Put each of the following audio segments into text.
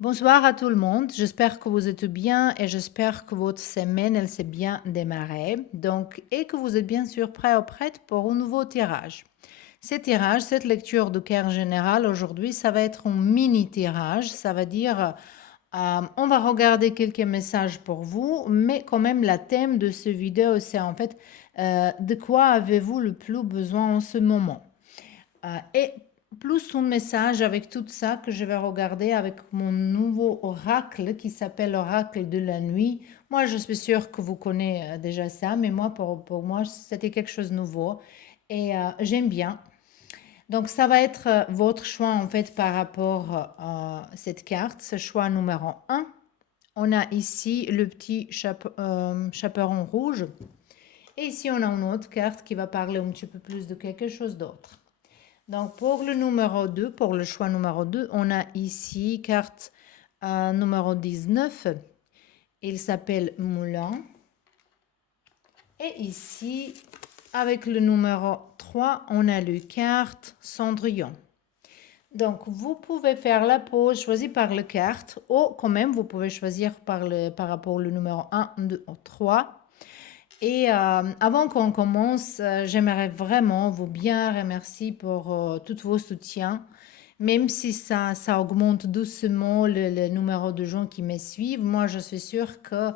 Bonsoir à tout le monde. J'espère que vous êtes bien et j'espère que votre semaine, elle s'est bien démarrée. Donc, et que vous êtes bien sûr prêt ou prête pour un nouveau tirage. Cette lecture de carte générale aujourd'hui, ça va être un mini tirage. Ça veut dire, on va regarder quelques messages pour vous, mais quand même, la thème de ce vidéo, c'est en fait, de quoi avez-vous le plus besoin en ce moment? Et plus un message avec tout ça que je vais regarder avec mon nouveau oracle qui s'appelle l'oracle de la nuit. Moi, je suis sûre que vous connaissez déjà ça, mais moi, pour moi, c'était quelque chose de nouveau et j'aime bien. Donc, ça va être votre choix en fait par rapport à cette carte, ce choix numéro un. On a ici le petit chaperon rouge et ici on a une autre carte qui va parler un petit peu plus de quelque chose d'autre. Donc, pour le numéro 2, pour le choix numéro 2, on a ici carte numéro 19. Il s'appelle Moulin. Et ici, avec le numéro 3, on a le carte Cendrillon. Donc, vous pouvez faire la pause choisie par la carte ou quand même, vous pouvez choisir par rapport au numéro 1, 2 ou 3. Et avant qu'on commence, j'aimerais vraiment vous bien remercier pour tous vos soutiens. Même si ça augmente doucement le numéro de gens qui me suivent, moi je suis sûre que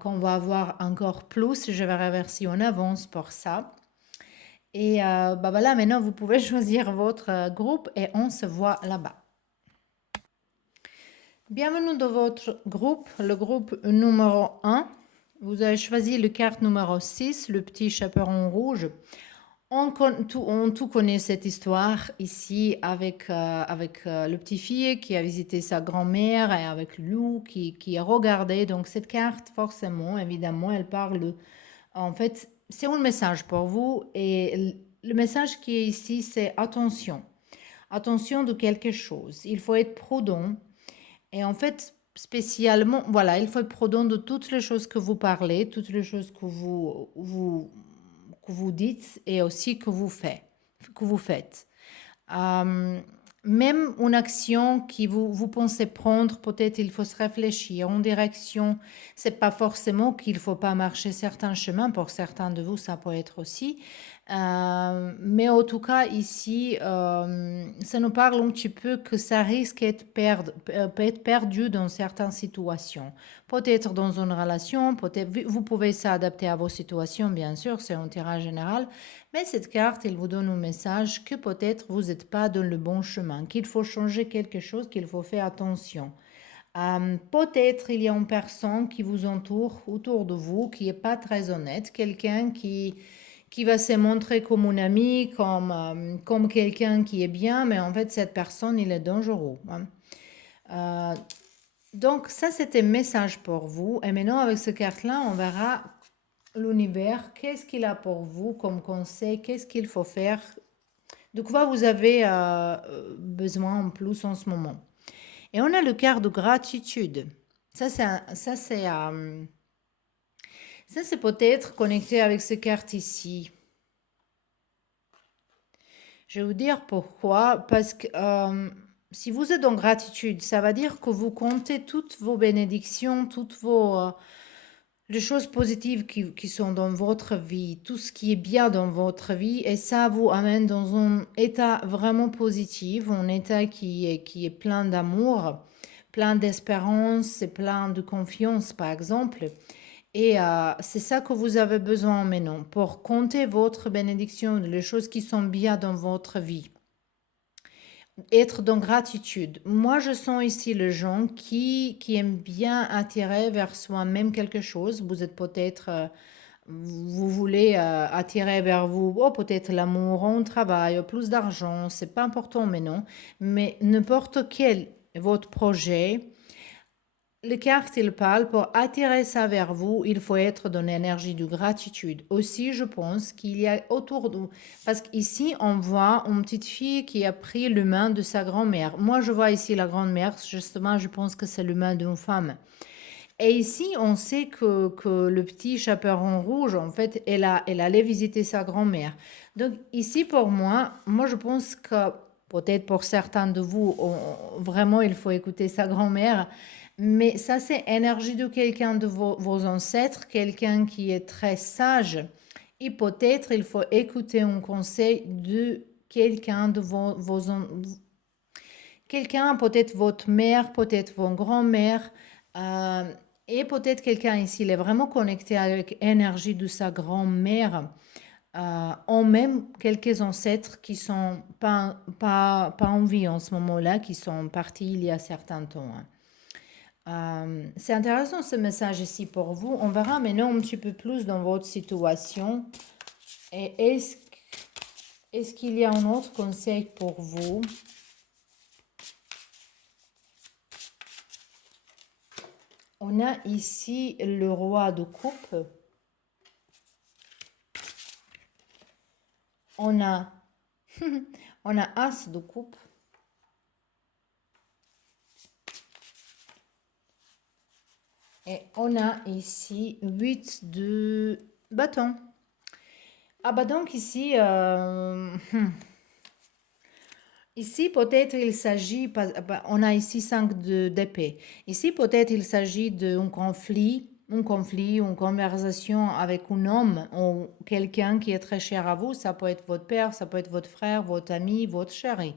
qu'on va avoir encore plus. Je vais remercier en avance pour ça. Et bah voilà, maintenant vous pouvez choisir votre groupe et on se voit là-bas. Bienvenue dans votre groupe, le groupe numéro 1. Vous avez choisi le carte numéro 6, le petit chaperon rouge. On tout connaît cette histoire ici avec le petit fille qui a visité sa grand-mère et avec le loup qui a regardé. Donc cette carte, forcément, évidemment, elle parle. En fait, c'est un message pour vous et le message qui est ici, c'est attention. Attention de quelque chose. Il faut être prudent. Et en fait, spécialement, voilà, il faut être prudent de toutes les choses que vous parlez, toutes les choses que vous dites et aussi que vous faites. Que vous faites. Euh, Même une action que vous pensez prendre, peut-être il faut se réfléchir en direction. C'est pas forcément qu'il faut pas marcher certains chemins. Pour certains de vous, ça peut être aussi. Mais en tout cas, ici, ça nous parle un petit peu que ça risque peut être perdu dans certaines situations. Peut-être dans une relation, peut-être, vous pouvez s'adapter à vos situations, bien sûr, c'est un tirage général. Mais cette carte, elle vous donne un message que peut-être vous n'êtes pas dans le bon chemin, qu'il faut changer quelque chose, qu'il faut faire attention. Peut-être il y a une personne qui vous entoure autour de vous qui n'est pas très honnête, quelqu'un qui va se montrer comme un ami, comme quelqu'un qui est bien, mais en fait cette personne, il est dangereux. Euh, donc ça, c'était un message pour vous. Et maintenant, avec cette carte-là, on verra l'univers, qu'est-ce qu'il a pour vous comme conseil, qu'est-ce qu'il faut faire, de quoi vous avez besoin en plus en ce moment. Et on a le carte de gratitude. Ça, c'est peut-être connecté avec ces cartes ici. Je vais vous dire pourquoi. Parce que si vous êtes en gratitude, ça veut dire que vous comptez toutes vos bénédictions, toutes les choses positives qui sont dans votre vie, tout ce qui est bien dans votre vie, et ça vous amène dans un état vraiment positif, un état qui est plein d'amour, plein d'espérance et plein de confiance, par exemple. Et c'est ça que vous avez besoin maintenant pour compter votre bénédiction, les choses qui sont bien dans votre vie. Être dans gratitude. Moi, je sens ici les gens qui aiment bien attirer vers soi-même quelque chose. Vous êtes peut-être, vous voulez attirer vers vous, oh, peut-être l'amour, un travail, plus d'argent, c'est pas important maintenant, mais n'importe quel votre projet, les cartes, ils parlent pour attirer ça vers vous, il faut être dans l'énergie de gratitude. Aussi, je pense qu'il y a autour de vous, parce qu'ici, on voit une petite fille qui a pris l'humain de sa grand-mère. Moi, je vois ici la grand-mère, justement, je pense que c'est l'humain d'une femme. Et ici, on sait que le petit chaperon rouge, en fait, elle allait visiter sa grand-mère. Donc ici, pour moi, je pense que Peut-être pour certains de vous, vraiment, il faut écouter sa grand-mère. Mais ça, c'est énergie de quelqu'un de vos ancêtres, quelqu'un qui est très sage. Et peut-être il faut écouter un conseil de quelqu'un de quelqu'un, peut-être votre mère, peut-être votre grand-mère, euh, et peut-être quelqu'un ici, il est vraiment connecté avec l'énergie de sa grand-mère, ont même quelques ancêtres qui sont pas en vie en ce moment-là, qui sont partis il y a certains temps, hein. C'est intéressant ce message ici pour vous. On verra maintenant un petit peu plus dans votre situation. Et est-ce qu'il y a un autre conseil pour vous? On a ici le roi de coupe. On a, on a as de coupe. Et on a ici 8 de bâton. Ah bah donc ici, ici peut-être il s'agit, on a ici 5 d'épée. Ici peut-être il s'agit d'un conflit, une conversation avec un homme ou quelqu'un qui est très cher à vous. Ça peut être votre père, ça peut être votre frère, votre ami, votre chéri.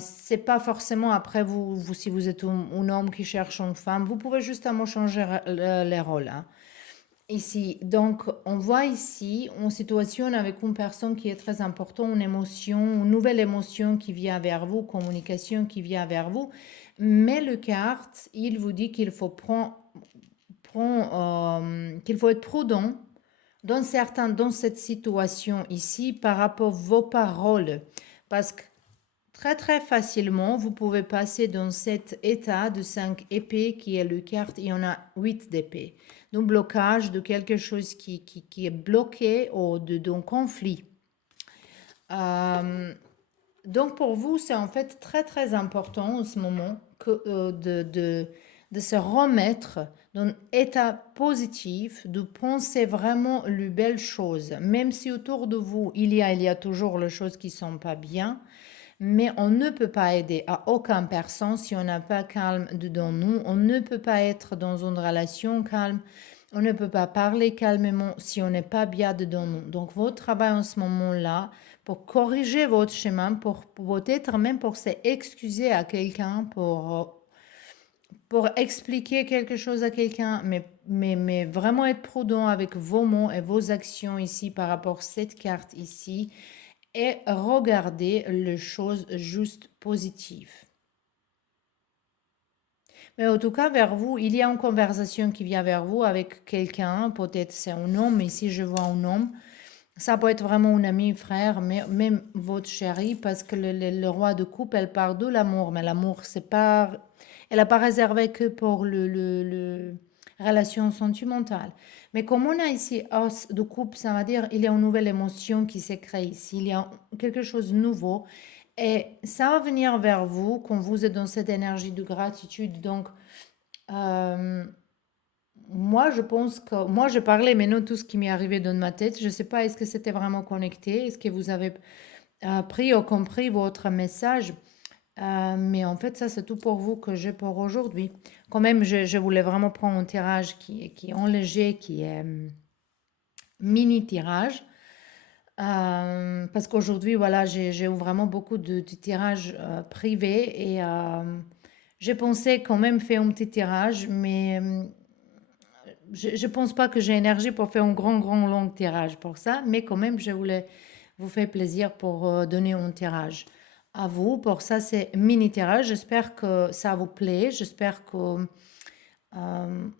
C'est pas forcément après si vous êtes un homme qui cherche une femme, vous pouvez justement changer les rôles, hein. Ici, donc on voit ici une situation avec une personne qui est très importante, une émotion, une nouvelle émotion qui vient vers vous, communication qui vient vers vous, mais le carte, il vous dit qu'il faut qu'il faut être prudent dans cette situation ici par rapport à vos paroles, parce que très très facilement, vous pouvez passer dans cet état de 5 épées qui est le carte, il y en a 8 d'épées. Donc blocage de quelque chose qui est bloqué ou d'un conflit. Donc pour vous, c'est en fait très très important en ce moment de se remettre dans un état positif, de penser vraiment les belles choses. Même si autour de vous, il y a toujours les choses qui ne sont pas bien, mais on ne peut pas aider à aucune personne si on n'a pas calme dedans nous. On ne peut pas être dans une relation calme. On ne peut pas parler calmement si on n'est pas bien dedans nous. Donc, votre travail en ce moment-là, pour corriger votre chemin, pour peut-être même pour s'excuser à quelqu'un, pour expliquer quelque chose à quelqu'un, mais vraiment être prudent avec vos mots et vos actions ici par rapport à cette carte ici et regarder les choses juste positives. Mais en tout cas, vers vous, il y a une conversation qui vient vers vous avec quelqu'un, peut-être c'est un homme, mais si je vois un homme, ça peut être vraiment un ami, frère, mais même votre chéri, parce que le roi de coupe, elle parle de l'amour, mais l'amour, c'est pas, elle n'a pas réservé que pour le relation sentimentale. Mais comme on a ici os de coupe, ça veut dire il y a une nouvelle émotion qui s'est créée ici, il y a quelque chose de nouveau. Et ça va venir vers vous quand vous êtes dans cette énergie de gratitude. Donc, euh, moi, je pense que... Moi, je parlais maintenant tout ce qui m'est arrivé dans ma tête. Je ne sais pas, est-ce que c'était vraiment connecté? Est-ce que vous avez pris ou compris votre message? Mais en fait, ça, c'est tout pour vous que j'ai pour aujourd'hui. Quand même, je voulais vraiment prendre un tirage qui est en léger, qui est mini tirage. Parce qu'aujourd'hui, voilà, j'ai eu vraiment beaucoup de tirages privés et j'ai pensé quand même faire un petit tirage, mais je ne pense pas que j'ai énergie pour faire un grand, long tirage pour ça, mais quand même, je voulais vous faire plaisir pour donner un tirage à vous. Pour ça, c'est mini tirage. J'espère que ça vous plaît. J'espère que,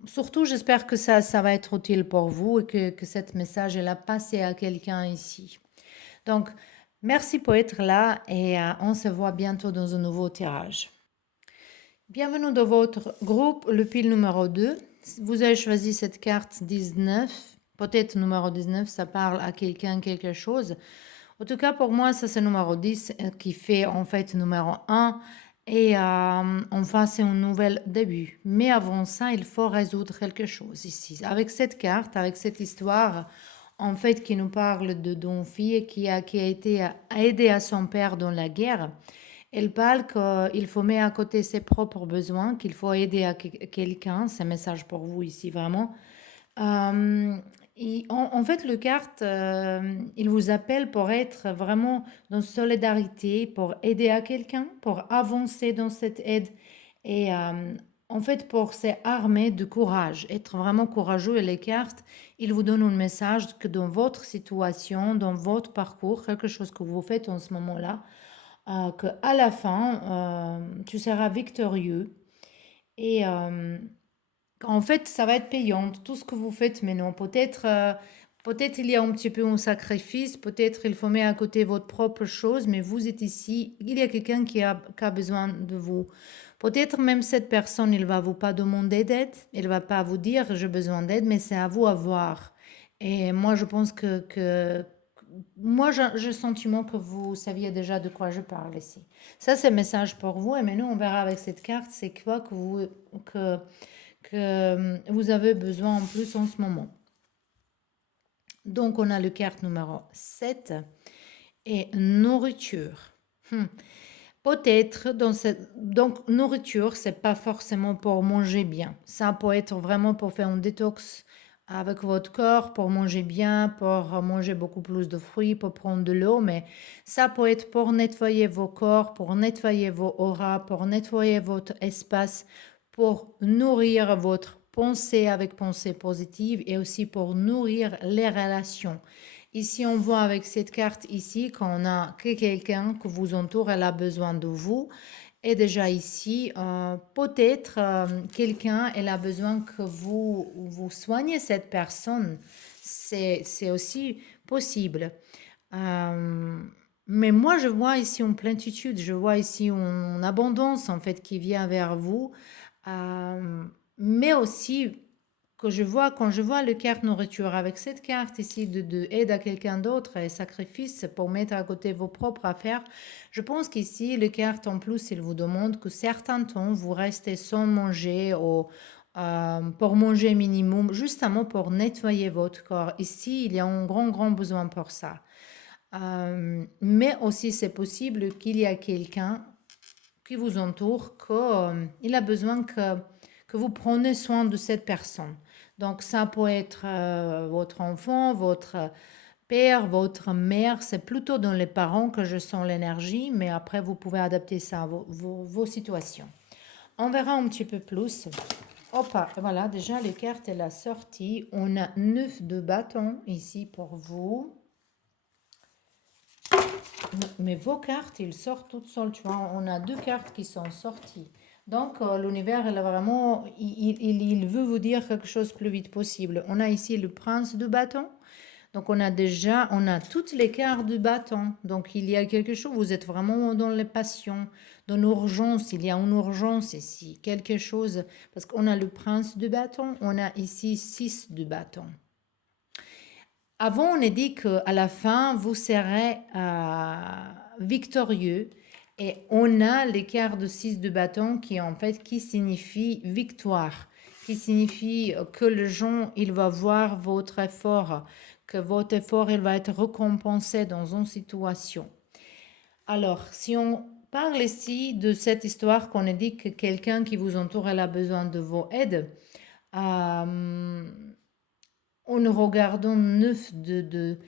surtout, j'espère que ça va être utile pour vous et que cette message est passé à quelqu'un ici. Donc, merci pour être là et on se voit bientôt dans un nouveau tirage. Bienvenue dans votre groupe, le pile numéro 2. Vous avez choisi cette carte 19. Peut-être numéro 19, ça parle à quelqu'un quelque chose. En tout cas, pour moi, ça c'est numéro 10 qui fait en fait numéro 1. Et enfin, c'est un nouvel début. Mais avant ça, il faut résoudre quelque chose ici. Avec cette carte, avec cette histoire, en fait, qui nous parle d'une fille qui a été aidée à son père dans la guerre. Elle parle qu'il faut mettre à côté ses propres besoins, qu'il faut aider à quelqu'un. C'est un message pour vous ici, vraiment. Euh, en fait, le carte, il vous appelle pour être vraiment dans solidarité, pour aider à quelqu'un, pour avancer dans cette aide et en fait pour s'armer de courage, être vraiment courageux. Et les cartes, ils vous donnent un message que dans votre situation, dans votre parcours, quelque chose que vous faites en ce moment-là, qu'à la fin, tu seras victorieux et en fait, ça va être payant, tout ce que vous faites maintenant. Peut-être il y a un petit peu un sacrifice, peut-être il faut mettre à côté votre propre chose, mais vous êtes ici, il y a quelqu'un qui a besoin de vous. Peut-être même cette personne, il va vous pas demander d'aide, il va pas vous dire j'ai besoin d'aide, mais c'est à vous à voir. Et moi, je pense moi, j'ai le sentiment que vous saviez déjà de quoi je parle ici. Ça, c'est le message pour vous. Et maintenant, on verra avec cette carte, c'est quoi que vous avez besoin en plus en ce moment. Donc, on a le carte numéro 7 et nourriture. Peut-être dans cette... Donc, nourriture, c'est pas forcément pour manger bien. Ça peut être vraiment pour faire un détox avec votre corps, pour manger bien, pour manger beaucoup plus de fruits, pour prendre de l'eau, mais ça peut être pour nettoyer vos corps, pour nettoyer vos auras, pour nettoyer votre espace, pour nourrir votre pensée avec pensée positive et aussi pour nourrir les relations. Ici, on voit avec cette carte ici qu'on a que quelqu'un que vous entoure, elle a besoin de vous. Et déjà ici, peut-être quelqu'un, elle a besoin que vous soignez cette personne. C'est aussi possible. Euh, mais moi, je vois ici une plénitude, je vois ici une abondance en fait qui vient vers vous. Euh, mais aussi que je vois, quand je vois le carte nourriture avec cette carte ici de aide à quelqu'un d'autre et sacrifice pour mettre à côté vos propres affaires, je pense qu'ici, le carte en plus, il vous demande que certains temps, vous restez sans manger ou pour manger minimum, justement pour nettoyer votre corps. Ici, il y a un grand, grand besoin pour ça. Mais aussi, c'est possible qu'il y a quelqu'un qui vous entoure, qu'il a besoin que vous preniez soin de cette personne. Donc ça peut être votre enfant, votre père, votre mère, c'est plutôt dans les parents que je sens l'énergie, mais après vous pouvez adapter ça à vos situations. On verra un petit peu plus. Hop, voilà, déjà les cartes, elle a sorti. On a 9 de bâtons ici pour vous. Mais vos cartes, ils sortent toutes seules, tu vois. On a 2 cartes qui sont sorties. Donc, l'univers, il a vraiment, il veut vous dire quelque chose plus vite possible. On a ici le prince de bâton. Donc, on a toutes les cartes du bâton. Donc, il y a quelque chose, vous êtes vraiment dans les passions, dans l'urgence. Il y a une urgence ici, quelque chose. Parce qu'on a le prince de bâton, on a ici 6 de bâton. Avant, on a dit qu'à la fin, vous serez victorieux. Et on a l'écart de 6 de bâton qui en fait qui signifie victoire, qui signifie que le gens, il va voir votre effort, que votre effort, il va être récompensé dans une situation. Alors, si on parle ici de cette histoire qu'on a dit que quelqu'un qui vous entoure, elle a besoin de vos aides, en regardant 9 de...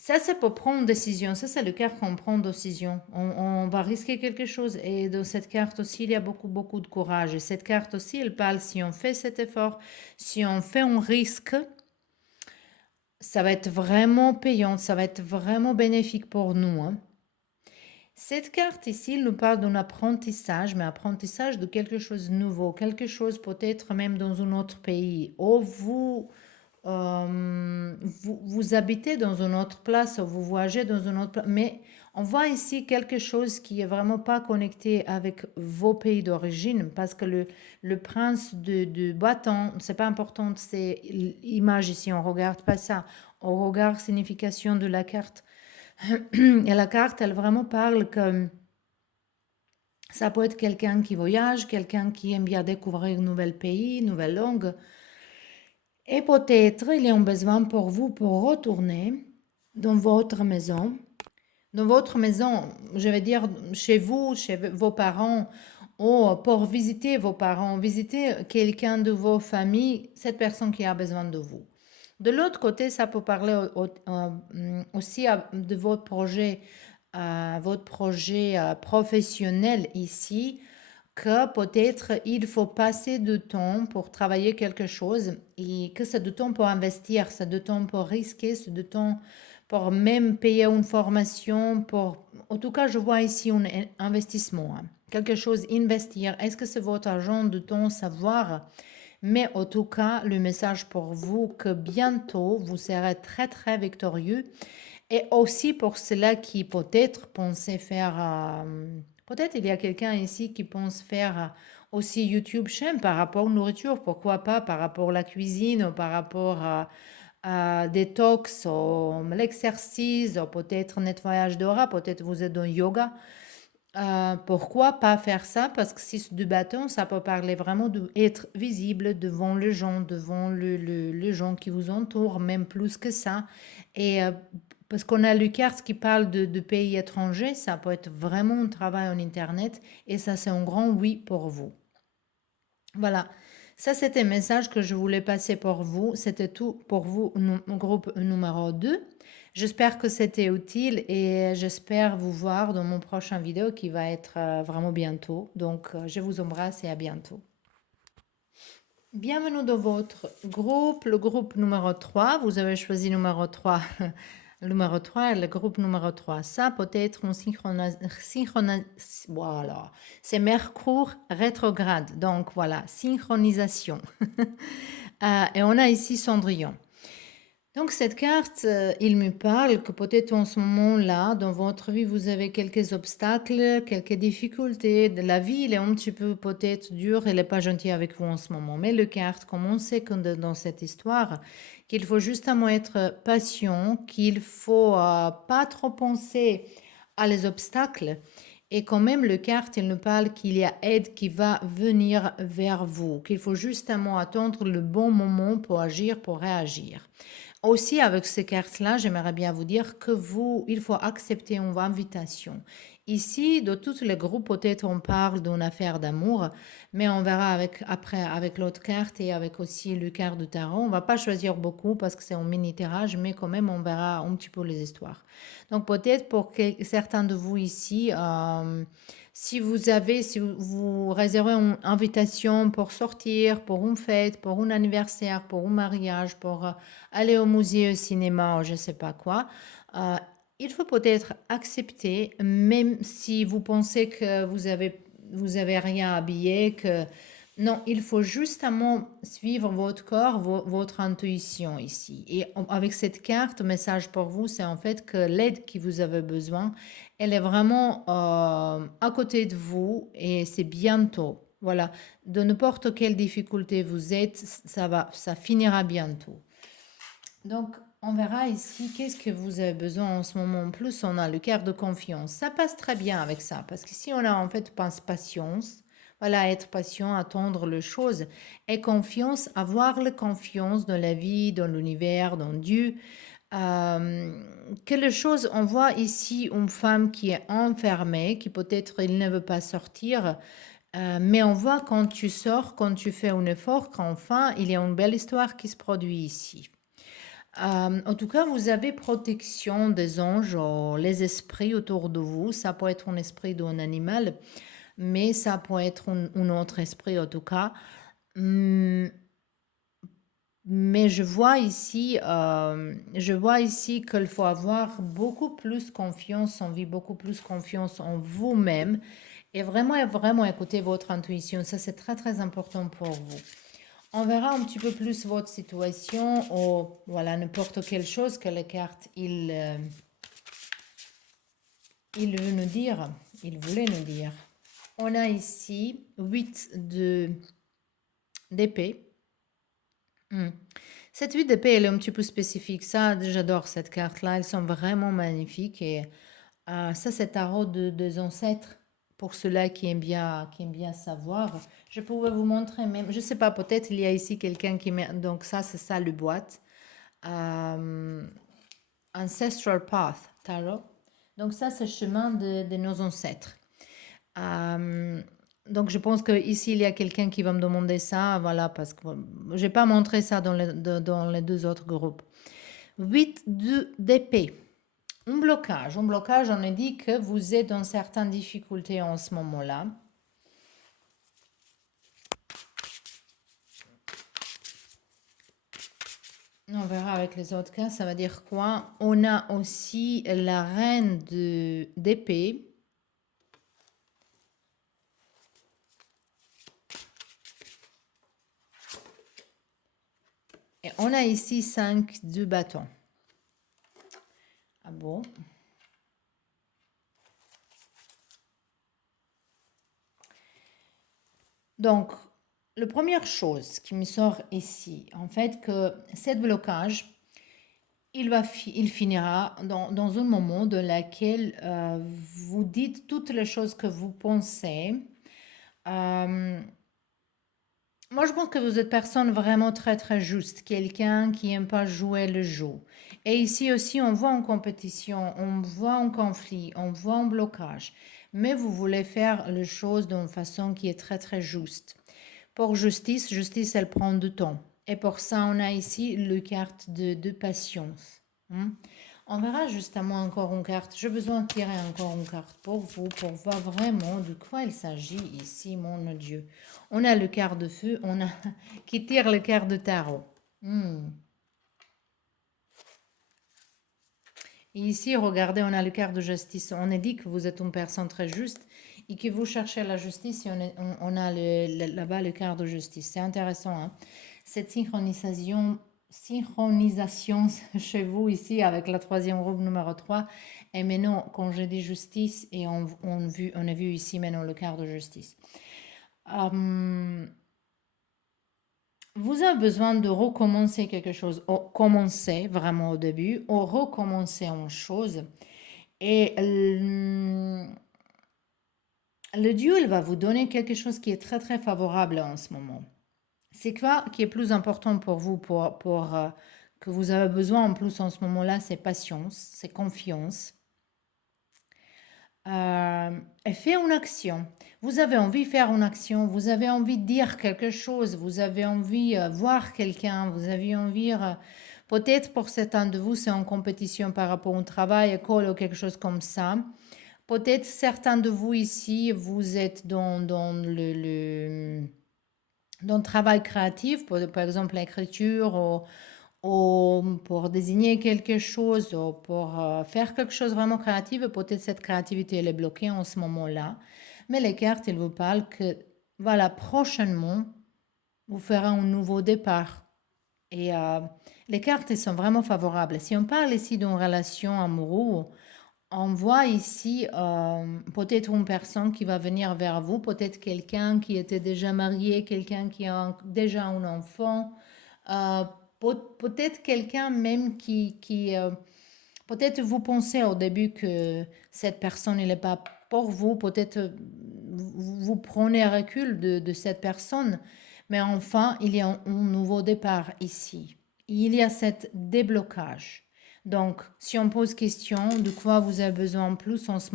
Ça, c'est pour prendre décision. Ça, c'est le carte qu'on prend décision. On va risquer quelque chose. Et dans cette carte aussi, il y a beaucoup, beaucoup de courage. Et cette carte aussi, elle parle si on fait cet effort, si on fait un risque, ça va être vraiment payant, ça va être vraiment bénéfique pour nous, hein. Cette carte ici, elle nous parle d'un apprentissage, mais apprentissage de quelque chose de nouveau, quelque chose peut-être même dans un autre pays. Ou vous habitez dans une autre place, ou vous voyagez dans une autre place, mais on voit ici quelque chose qui est vraiment pas connecté avec vos pays d'origine, parce que le prince de bâton, c'est pas important, c'est l'image ici, on regarde pas ça, on regarde signification de la carte. Et la carte, elle vraiment parle que ça peut être quelqu'un qui voyage, quelqu'un qui aime bien découvrir un nouvel pays, une nouvelle langue. Et peut-être il y a un besoin pour vous pour retourner dans votre maison. Dans votre maison, je vais dire chez vous, chez vos parents, ou pour visiter vos parents, visiter quelqu'un de vos familles, cette personne qui a besoin de vous. De l'autre côté, ça peut parler aussi de votre projet professionnel ici, que peut-être il faut passer du temps pour travailler quelque chose et que c'est du temps pour investir, c'est du temps pour risquer, c'est du temps pour même payer une formation, en tout cas, je vois ici un investissement, hein. Quelque chose, investir. Est-ce que c'est votre argent, du temps, savoir? Mais en tout cas, le message pour vous que bientôt, vous serez très, très victorieux. Et aussi pour cela qui peut-être pensaient faire, peut-être il y a quelqu'un ici qui pense faire aussi YouTube chaîne par rapport aux nourriture, pourquoi pas par rapport à la cuisine, ou par rapport à détox, l'exercice, ou peut-être nettoyage d'aura, peut-être vous êtes dans le yoga. Pourquoi pas faire ça? Parce que si c'est du bâton, ça peut parler vraiment d'être visible devant les gens, devant les gens qui vous entourent, même plus que ça. Et parce qu'on a le carte qui parle de pays étrangers, ça peut être vraiment un travail en Internet et ça, c'est un grand oui pour vous. Voilà, ça c'était un message que je voulais passer pour vous. C'était tout pour vous, groupe numéro 2. J'espère que c'était utile et j'espère vous voir dans mon prochain vidéo qui va être vraiment bientôt. Donc, je vous embrasse et à bientôt. Bienvenue dans votre groupe, le groupe numéro 3. Vous avez choisi numéro 3. Le numéro 3 est le groupe numéro 3. Ça peut être une voilà. C'est Mercure rétrograde. Donc voilà, synchronisation. Et on a ici Cendrillon. Donc cette carte, il me parle que peut-être en ce moment-là, dans votre vie, vous avez quelques obstacles, quelques difficultés. La vie, elle est un petit peu peut-être dure, elle n'est pas gentille avec vous en ce moment. Mais le carte, comme on sait que dans cette histoire, qu'il faut justement être patient, qu'il faut pas trop penser à les obstacles. Et quand même, le carte, il nous parle qu'il y a aide qui va venir vers vous, qu'il faut justement attendre le bon moment pour agir, pour réagir. Aussi, avec ces cartes-là, j'aimerais bien vous dire que il faut accepter une invitation. Ici, de tous les groupes, peut-être on parle d'une affaire d'amour, mais on verra après avec l'autre carte et avec aussi le carte de tarot. On va pas choisir beaucoup parce que c'est un mini tirage, mais quand même, on verra un petit peu les histoires. Donc, peut-être pour certains de vous ici, si vous réservez une invitation pour sortir, pour une fête, pour un anniversaire, pour un mariage, pour aller au musée, au cinéma, ou je ne sais pas quoi, euh, il faut peut-être accepter, même si vous pensez que vous avez rien habillé, que non, il faut justement suivre votre corps, votre intuition ici. Et avec cette carte, message pour vous, c'est en fait que l'aide que vous avez besoin, elle est vraiment à côté de vous et c'est bientôt. Voilà, de n'importe quelle difficulté vous êtes, ça finira bientôt. Donc, on verra ici qu'est-ce que vous avez besoin en ce moment. En plus, on a le cœur de confiance. Ça passe très bien avec ça, parce que si on a en fait patience, voilà, être patient, attendre les choses, et confiance, avoir la confiance dans la vie, dans l'univers, dans Dieu. Que les choses, on voit ici une femme qui est enfermée, qui peut-être il ne veut pas sortir, mais on voit quand tu sors, quand tu fais un effort, qu'enfin, il y a une belle histoire qui se produit ici. En tout cas, vous avez protection des anges, les esprits autour de vous. Ça peut être un esprit d'un animal, mais ça peut être un autre esprit en tout cas. Hum, Mais je vois ici qu'il faut avoir beaucoup plus confiance en vie, beaucoup plus confiance en vous-même et vraiment, vraiment écouter votre intuition. Ça, c'est très, très important pour vous. On verra un petit peu plus votre situation ou voilà, n'importe quelle chose que les cartes, il veut nous dire, il voulait nous dire. On a ici 8 d'épée. Cette 8 d'épée, elle est un petit peu spécifique. Ça, j'adore cette carte-là. Elles sont vraiment magnifiques. Et ça, c'est tarot des ancêtres. pour ceux-là qui aiment bien savoir, je pouvais vous montrer même, je sais pas, peut-être il y a ici quelqu'un qui met, donc ça c'est ça le boîte. Ancestral Path Tarot. Donc ça c'est le chemin de nos ancêtres. Donc je pense qu'ici il y a quelqu'un qui va me demander ça, voilà, parce que je n'ai pas montré ça dans les deux autres groupes. 8 d'épée. Un blocage, on a dit que vous êtes dans certaines difficultés en ce moment-là. On verra avec les autres cas, ça va dire quoi? On a aussi la reine d'épée. Et on a ici 5 de bâton. Ah bon? Donc, la première chose qui me sort ici, en fait, que ce blocage, il finira dans un moment dans lequel vous dites toutes les choses que vous pensez. Moi, je pense que vous êtes personne vraiment très très juste, quelqu'un qui n'aime pas jouer le jeu. Et ici aussi, on voit en compétition, on voit en conflit, on voit en blocage. Mais vous voulez faire les choses d'une façon qui est très très juste. Pour justice, justice, elle prend du temps. Et pour ça, on a ici le carte de patience. On verra justement encore une carte. J'ai besoin de tirer encore une carte pour vous, pour voir vraiment de quoi il s'agit ici, mon Dieu. On a le quart de feu, on a qui tire le quart de tarot. Et ici, regardez, on a le quart de justice. On a dit que vous êtes une personne très juste et que vous cherchez la justice et on a là-bas le quart de justice. C'est intéressant, hein? Cette synchronisation chez vous ici avec la troisième robe numéro 3. Et maintenant, quand j'ai dit justice, et on a vu ici maintenant le quart de justice. Vous avez besoin de recommencer quelque chose, ou commencer vraiment au début, ou recommencer une chose. Et le Dieu, il va vous donner quelque chose qui est très très favorable en ce moment. C'est quoi qui est plus important pour vous, que vous avez besoin en plus en ce moment-là, c'est patience, c'est confiance. Et faites une action. Vous avez envie de faire une action, vous avez envie de dire quelque chose, vous avez envie de voir quelqu'un, vous avez envie, peut-être pour certains de vous, c'est en compétition par rapport au travail, école ou quelque chose comme ça. Peut-être certains de vous ici, vous êtes dans le travail créatif, par exemple l'écriture ou pour désigner quelque chose ou pour faire quelque chose vraiment créatif. Peut-être cette créativité elle est bloquée en ce moment-là. Mais les cartes, elles vous parlent que, voilà, prochainement, vous ferez un nouveau départ. Et les cartes, elles sont vraiment favorables. Si on parle ici d'une relation amoureuse, on voit ici peut-être une personne qui va venir vers vous, peut-être quelqu'un qui était déjà marié, quelqu'un qui a déjà un enfant, peut-être quelqu'un même qui peut-être vous pensez au début que cette personne n'est pas pour vous, peut-être vous prenez recul de cette personne, mais enfin, il y a un nouveau départ ici. Il y a cet déblocage. Donc, si on pose question de quoi vous avez besoin en plus en ce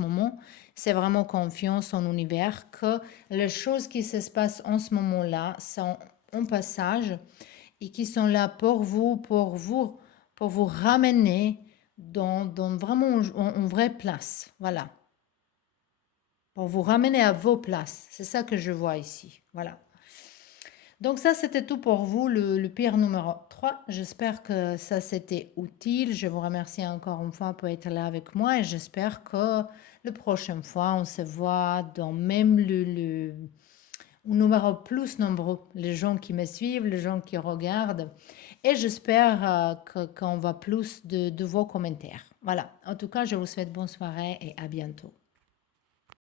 moment, c'est vraiment confiance en l'univers que les choses qui se passent en ce moment-là sont en passage et qui sont là pour vous ramener dans vraiment une vraie place. Voilà. Pour vous ramener à vos places. C'est ça que je vois ici. Voilà. Donc ça, c'était tout pour vous, le pire numéro 3. J'espère que ça, c'était utile. Je vous remercie encore une fois pour être là avec moi et j'espère que la prochaine fois, on se voit dans même le numéro plus nombreux, les gens qui me suivent, les gens qui regardent. Et j'espère qu'on va plus de vos commentaires. Voilà. En tout cas, je vous souhaite bonne soirée et à bientôt.